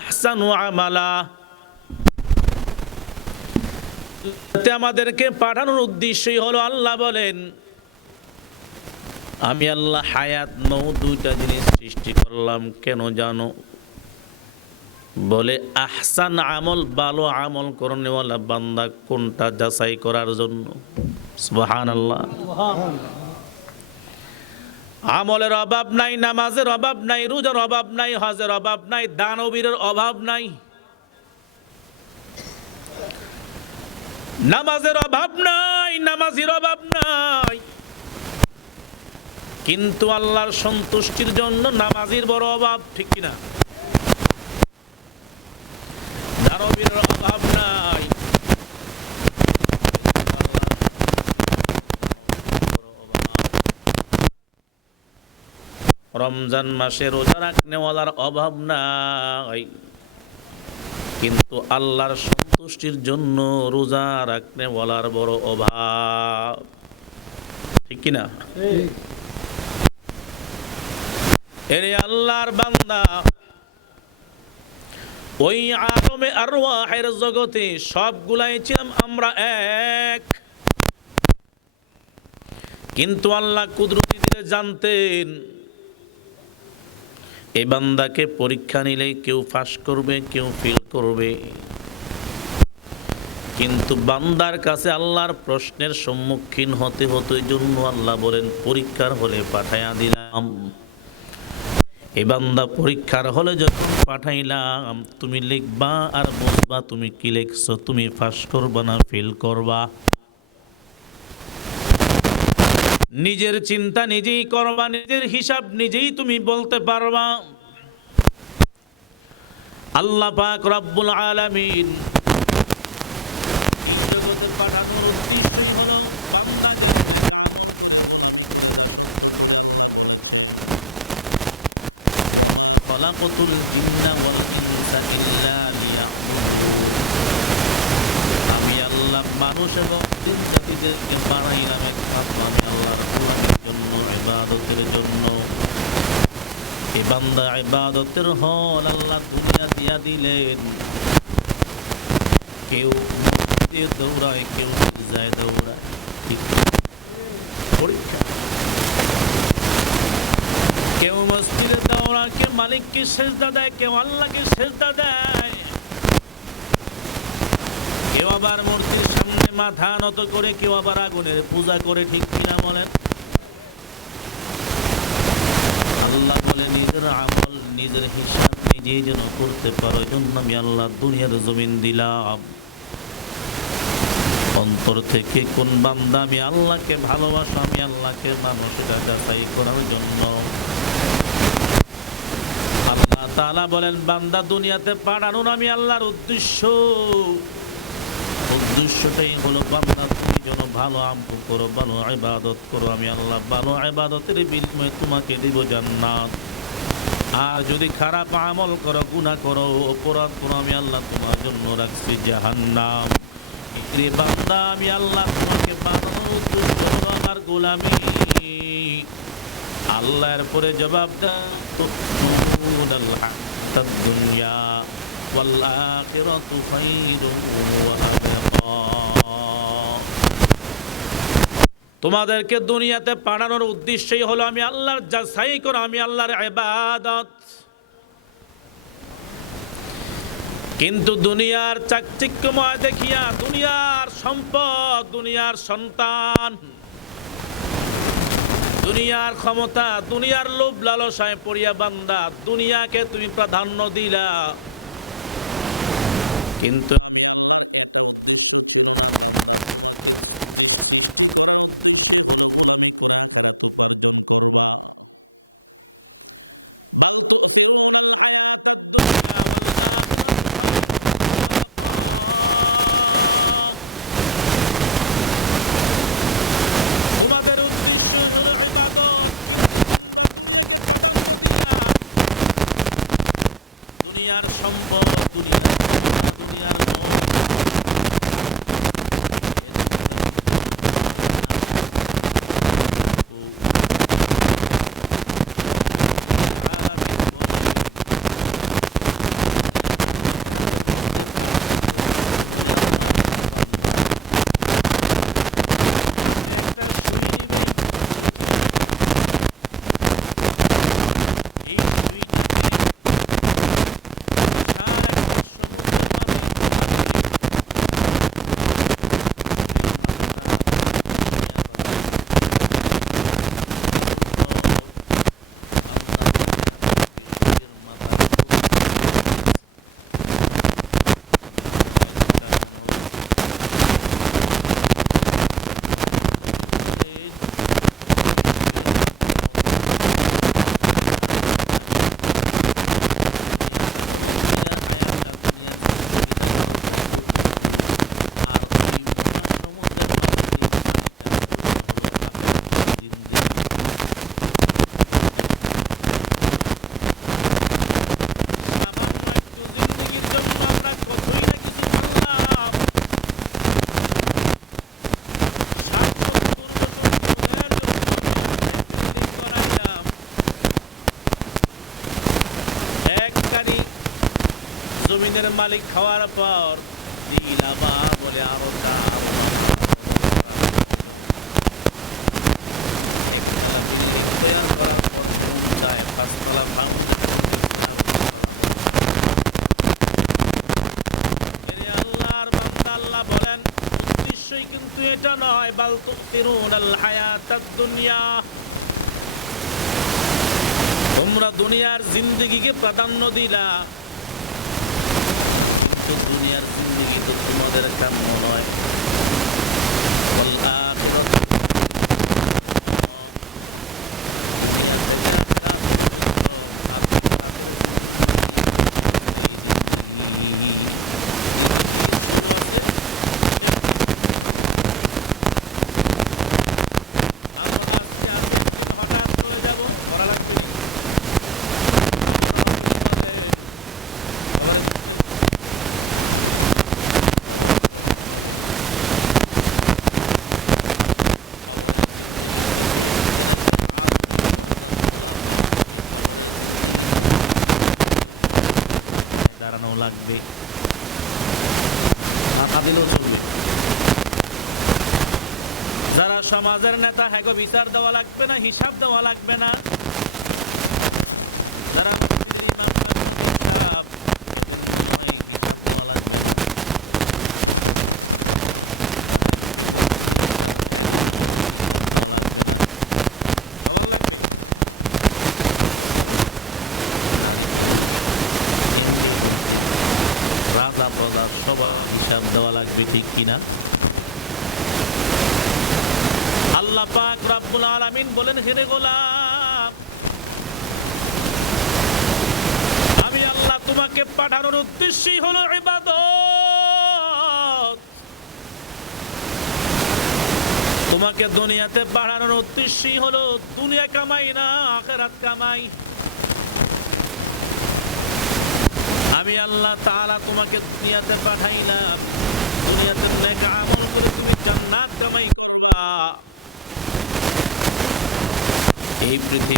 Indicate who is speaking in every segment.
Speaker 1: আহসানু আমালা। আমাদেরকে পাঠানোর উদ্দেশ্যই হলো আল্লাহ বলেন, আমি আল্লাহ হায়াত নৌ দুইটা জিনিস সৃষ্টি করলাম, কেন জানো? বলে, আহসান আমল ভালো আমল করণেওয়ালা বান্দা কোনটা যাচাই করার জন্য? সুবহান আল্লাহ আমলের অভাব নাই, নামাজের অভাব নাই, রোজার অভাব নাই, হজের অভাব নাই, দানবীরের অভাব নাই। নামাজের অভাব নাই, নামাজির অভাব নাই। কিন্তু আল্লাহর সন্তুষ্টির জন্য নামাজির বড় অভাব, ঠিক কিনা দানবীরের অভাব নাই রমজান মাসে রোজা রাখনেওয়ালার অভাব নাই। কিন্তু আল্লাহর সন্তুষ্টির জন্য রোজা রাখনেওয়ালার বড় অভাব। ঠিক কিনা এরে আল্লাহর বান্দা, ওই আলমে আরওয়াহের জগতে সবগুলাই ছিলাম আমরা এক। কিন্তু আল্লাহ কুদরতি দিলে জানতেন এই বান্দাকে পরীক্ষা নিলে কেউ পাস করবে, কেউ ফেল করবে। কিন্তু বান্দার কাছে আল্লাহর প্রশ্নের সম্মুখীন হতে হতে এই জন্য আল্লাহ বলেন, পরীক্ষার হলে পাঠাইয়া দিলাম। এই বান্দা পরীক্ষার হলে যখন পাঠাইলাম, তুমি লিখবা আর বুঝবা তুমি কি লিখছো, তুমি পাস করবা না, ফেল করবা। নিজের চিন্তা নিজেই করবা, নিজের হিসাব নিজেই তুমি বলতে পারবা। আল্লাহ পাক রব্বুল আলামিন আমি আল্লাহ মানুষ এবং জাতিদেরকে বানাইলাম জন্য, ইবাদতের জন্য। এ বান্দা ইবাদতের হল আল্লাহ দুনিয়া দিয়া দিলেন। কেউ দৌড়ায়, কেউ যায় দৌড়ায়। পরীক্ষা। কেউ মসজিদে দৌড়া কে মালিককে সেজদা দেয়, কেউ আল্লাহকে সেজদা দেয়। কেউ আবার মূর্তির সামনে মাথা নত করে কেউ আবার আগুনের পূজা করে, ঠিক কিনা বলেন? আল্লাহ বলে, নিজের আমল, নিজের হিসাব নিজেই যেন করতে পারো জন্য আমি আল্লাহ দুনিয়ার জমিন দিলাম। অন্তর থেকে কোন বান্দা আমি আল্লাহকে ভালোবাসা, আমি আল্লাহকে মানুষটা যাচাই করার জন্য। আল্লাহ তাআলা বলেন, বান্দা দুনিয়াতে পাঠানোর আমি আল্লাহর উদ্দেশ্য। উদ্দেশ্যটাই হলো বান্দা তুমি যেন ভালো আমল করো, ভালো ইবাদত করো, আমি আল্লাহ ভালো ইবাদতের বিনিময়ে তোমাকে দিব জান্নাত। আর যদি খারাপ আমল করো, গুনাহ করো, অপরাধ করো, আমি আল্লাহ তোমার জন্য রাখছি জাহান্নাম। রে বান্দা, আমি আল্লাহ তোমাকে আমার গোলামি। আল্লাহর পরে জবাব দাও। দুনিয়া والآخرة خير وأبقى তোমাদেরকে দুনিয়াতে পাঠানোর উদ্দেশ্যই হলো আমি আল্লাহর যাচাই করো আমি আল্লাহর ইবাদত কিন্তু দুনিয়ার চাকচিক্যময় দেখিয়া দুনিয়ার সম্পদ দুনিয়ার সন্তান দুনিয়ার ক্ষমতা দুনিয়ার লোভ লালসায় পড়িয়া বান্দা দুনিয়াকে তুমি প্রাধান্য দিলা কিন্তু তোমাদের উদ্দেশ্য হলো ইবাদত। দুনিয়ার সম্পদ দুনিয়ার ক্ষমতা, দুনিয়ার ধন, জমিনের মালিক খাওয়ার পর বলে আরও এটা দুনিয়া। তোমরা দুনিয়ার জিন্দগিকে প্রাধান্য দিলা কিন্তু দুনিয়ার জিন্দগি তো তোমাদের কাম্য নয় ওয়াল আখিরাতু হঠাৎ করে যাব করা লাগবে দাঁড়ানো লাগবে টাকা দিলেও চলবে। যারা সমাজের নেতা হ্যাঁ বিচার দেওয়া লাগবে না হিসাব দেওয়া লাগবে না যারা মসজিদের ইমাম সাহেব, ওই হিসাব দেওয়া লাগবে না। দেওয়া লাগবে। রাজা প্রজা সবার হিসাব দেওয়া লাগবে ঠিক কিনা? আল্লাহ পাক রাব্বুল আলামিন বলেন হেরে গোলাম, আমি আল্লাহ তোমাকে পাঠানোর উদ্দেশ্যই হলো ইবাদত। তোমাকে দুনিয়াতে পাঠানোর উদ্দেশ্যই হলো দুনিয়া কামাই না, আখেরাত কামাই। আমি আল্লাহ তাআলা তোমাকে দুনিয়াতে পাঠাইলাম। দুনিয়াতে নেক আমল করে তুমি জান্নাত কামাই এই পৃথিবী।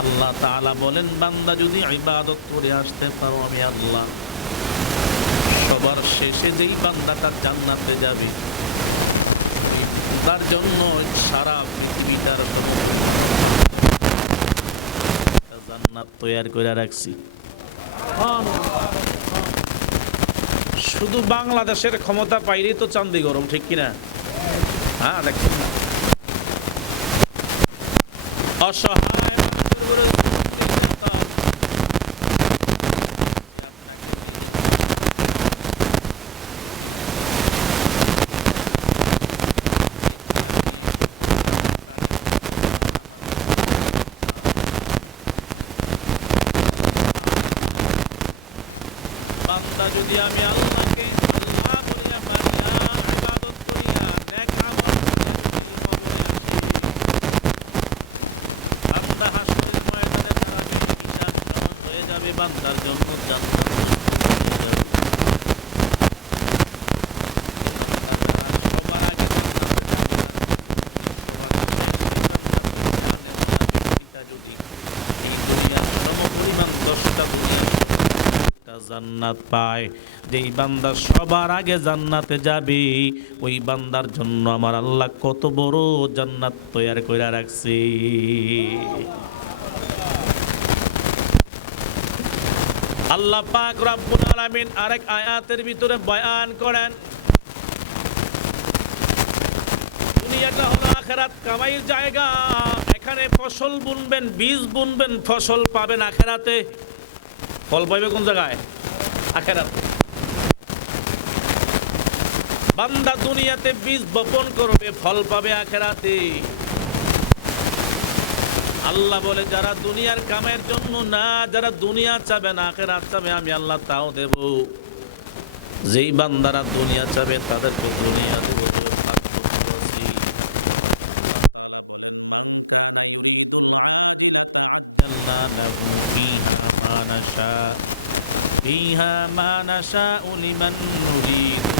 Speaker 1: আল্লাহ তাআলা বলেন, বান্দা যদি ইবাদত করে আসতে পারো, আমি আল্লাহ সবার শেষে যেই বান্দাটা জান্নাতে যাবে, তার জন্য সারা জন্য জান্নাত তৈরি করে রাখছি। শুধু বাংলাদেশের ক্ষমতা পাইলেই তো চান্দি গরম, ঠিক কিনা? হ্যাঁ দেখছেন অসহায় মানুষের উপরে ক্ষমতা। বান্দা যদি আমি আল্লাহকে আল্লাহ করিয়া মানিয়া ইবাদত করিয়া নেক আমল করিয়া যদি কবরে আসি, বান্দা হাসরের ময়দানে দাঁড়াবে, হিসাব সহজ হয়ে যাবে বান্দার জন্য জান্নাত হয়ে যাবে। সবার আগে এটা যদি এই দুনিয়ার সমপরিমাণ দশটা দুনিয়া একটা জান্নাত পায়। যেই বান্দা সবার আগে জান্নাতে যাবে, ওই বান্দার জন্য আমার আল্লাহ কত বড় জান্নাত তৈরি করে রাখছে। আল্লাহ পাক রব্বুল আলামিন আরেক আয়াতের ভিতরে বয়ান করেন দুনিয়াটা হলো আখেরাত কামাইয়ের জায়গা। এখানে ফসল বুনবেন, বীজ বুনবেন, ফসল পাবেন আখেরাতে। ফল পাইবে কোন জায়গায়? বান্দা দুনিয়াতে বীজ বপন করবে, ফল পাবে আখেরাতে। আল্লাহ বলে, যারা দুনিয়ার কামের জন্য না, যারা দুনিয়া চাবে না, আখেরাত চাবে, আমি আল্লাহ তাও দেব। যেই বান্দারা দুনিয়া চাবে, তাদেরকে দুনিয়া দেব। فيها ما نشاء لمن نريد